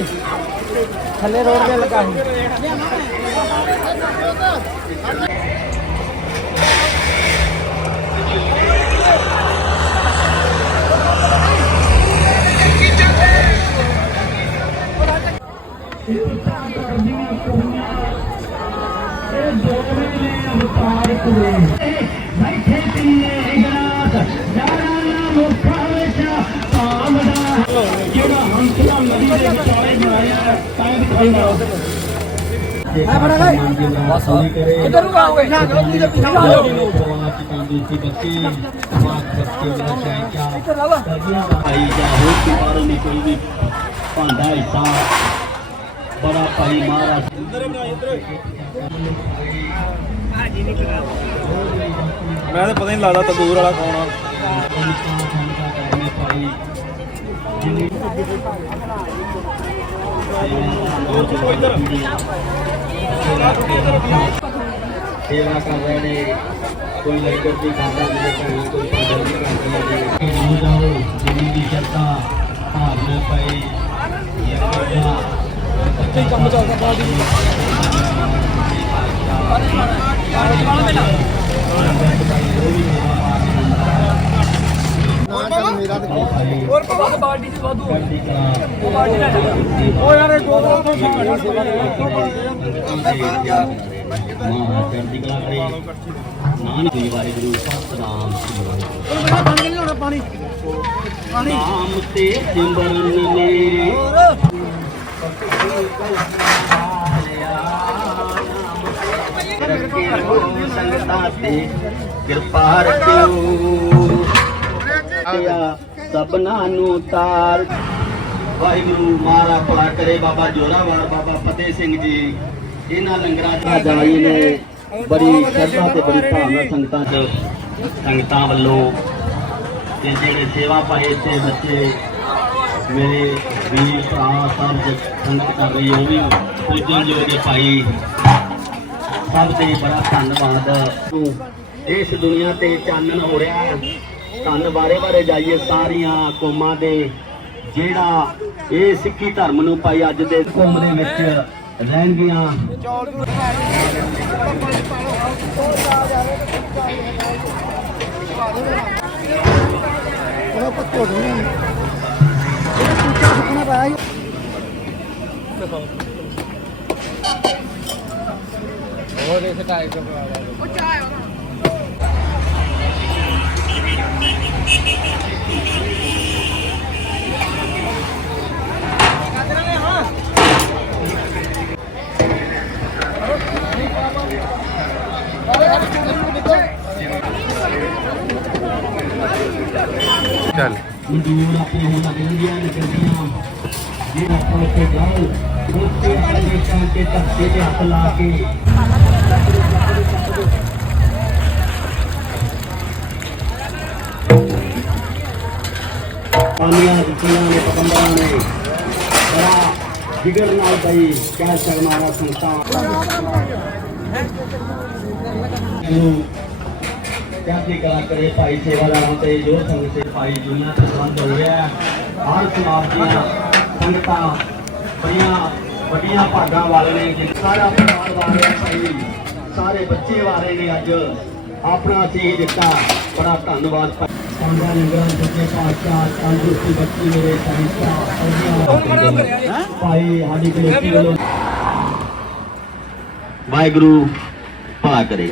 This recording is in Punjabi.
ਥੱਲੇ ਰੋਡ ਤੇ ਲੱਗਾ ਸੀ ਬੈਠੇ ਪੀਏ ਬਣਾਇਆ ਤਾਂ ਦਿਖਾਉਂਦਾ ਮੈਂ ਬੜਾ ਗਏ ਕਿੱਧਰ ਨੂੰ ਆਓਗੇ ਨਾ ਜੋ ਤੁਸੀਂ ਪਿੱਛੇ ਆ ਜਾਓ ਇੱਧਰ ਆਵਾ ਭਾਈ ਜਾਂ ਹੋਰ ਕੁਮਾਰ ਨਹੀਂ ਕੋਈ ਵੀ ਭਾਂਡਾ ਹਿੱਸਾ ਬੜਾ ਭਾਈ ਮਹਾਰਾਜ ਮੈਂ ਤਾਂ ਪਤਾ ਨਹੀਂ ਲੱਗਦਾ ਤੰਦੂਰ ਵਾਲਾ ਕੌਣ ਆ। ਸੇਵਾ ਕਰ ਰਹੇ ਨੇ ਕੋਈ ਲੰਗਰ ਦੀ ਖਾਦਾ ਜਿਹਦੇ ਘਰ ਕੋਈ ਪੰਡਲ ਦੀ ਖਾਦਾ ਨੇ ਹੋ ਜਾਓ ਜਿੰਨੀ ਦੀ ਸ਼ਰਧਾ ਭਾਵਨਾ ਪਈ ਇੱਥੇ ਹੀ ਕੰਮ ਚੱਲਦਾ ਬਾਦੀ ਹੋਰ ਪਵਾ ਬਾਲਟੀ ਚ ਵਾਧੂ ਉਹ ਬਾਲਟੀ ਲੈ ਜਾ ਉਹ ਯਾਰ ਇਹ ਦੋ ਦੋ ਤੋਂ ਸਾਡੀ ਸੇਵਾ ਮਹਾਰਾਜ ਚੜ੍ਹਦੀ ਕਲਾ ਕਰੇ। ਨਾਨਕ ਜੀ ਵਾਹਿਗੁਰੂ ਸਤਨਾਮ ਉਹ ਬੜਾ ਪਾਣੀ ਨਹੀਂ ਹੋਣਾ ਪਾਣੀ? ਪਾਣੀ। ਨਾਮ ਤੇ ਸਿਮਰਨ ਨੇ ਰੱਖਿਓ ਸੰਗਤਾਂ ਤੇ ਕਿਰਪਾ ਰੱਖਿਓ ਤਿਆ ਸਭਨਾਂ ਨੂੰ ਤਾਰ। ਵਾਹਿਗੁਰੂ ਮਾਰਾ ਭਲਾ ਕਰੇ ਬਾਬਾ ਜੋਰਾਵਰ ਬਾਬਾ ਫਤਿਹ ਸਿੰਘ ਜੀ। ਇਹਨਾਂ ਲੰਗਰਾਂ ਦਾ ਜਾਈ ਨੇ ਬੜੀ ਸ਼ਰਧਾ ਤੇ ਬੜੀ ਭਾਵਨਾ ਸੰਗਤਾਂ ਚ ਸੰਗਤਾਂ ਵੱਲੋਂ ਤੇ ਜਿਹੜੇ ਸੇਵਾ ਪਾਏ ਤੇ ਬੱਚੇ ਮੇਰੇ ਵੀਰ ਭਰਾ ਸਭ ਜ- ਸੰਗਤ ਕਰ ਰਹੀ ਉਹ ਵੀ ਪੂਜਨ ਜੋਗੇ ਭਾਈ। ਸਭ ਦੇ ਬੜਾ ਧੰਨਵਾਦ। ਇਸ ਦੁਨੀਆ ਤੇ ਚਾਨਣ ਹੋ ਰਿਹਾ ਹੈ। ਧੰਨ ਬਾਰੇ ਬਾਰੇ ਜਾਈਏ ਸਾਰੀਆਂ ਕੌਮਾਂ ਦੇ ਜਿਹੜਾ ਇਹ ਸਿੱਖੀ ਧਰਮ ਨੂੰ ਭਾਈ ਅੱਜ ਦੇ ਕੌਮ ਦੇ ਵਿੱਚ ਰਹਿਣਗੀਆਂ। ਉਹ ਪੱਤੋ ਨਹੀਂ ਇਹ ਕੁੱਤਾ ਪਾਇਆ ਹੋਰ ਇਸ ਟਾਈਪ ਦਾ ਚੱਲ। ਮਜ਼ਦੂਰ ਆਪਣੇ ਹੁਣ ਲੱਗਦੀਆਂ ਨਿਕਲਦੀਆਂ ਜੇ ਆਪਾਂ ਉੱਥੇ ਜਾਓ, ਉੱਥੇ ਆਪਣੇ ਕਾਂ ਤੇ ਧੱਕੇ ਤੇ ਹੱਥ ਲਾ ਕੇ ਪਾਣੀਆਂ ਨੇ ਪਕੰਬਰਾਂ ਨੇ ਬੜਾ ਜਿਗਰ ਨਾਲ ਬਈ ਕਹਿ ਸਕਮਾਰਾ ਸੰਤਾਂ। ਨੂੰ ਚੜ੍ਹਦੀ ਕਲਾ ਕਰੇ ਭਾਈ ਸੇਵਾਦਾਰਾਂ ਤੇ, ਜੋ ਸੰਗਤ ਤੇ ਭਾਈ ਦੁਨੀਆ ਸੰਬੰਧ ਹੋ ਹਰ ਸਮਾਜ ਦੀਆਂ ਸੰਗਤਾਂ ਬੜੀਆਂ, ਵੱਡੀਆਂ ਭਾਗਾਂ ਵਾਲੇ ਨੇ ਸਾਰਾ ਪਰਿਵਾਰ ਵਾਲੇ ਭਾਈ, ਸਾਰੇ ਬੱਚੇ ਵਾਲੇ ਨੇ ਅੱਜ ਆਪਣਾ ਸੀ ਦਿੱਤਾ। ਬੜਾ ਧੰਨਵਾਦ। ਸਾਂਝਾ ਨਿਗਰਾਨ ਸੱਚੇ ਪਾਤਸ਼ਾਹ ਤੰਦਰੁਸਤੀ ਬੱਚੀ ਮੇਰੇ ਸਾਹਿਬਾ ਭਾਈ ਸਾਡੀ ਕਮੇਟੀ ਵੱਲੋਂ ਵਾਹਿਗੁਰੂ ਭਲਾ ਕਰੇ।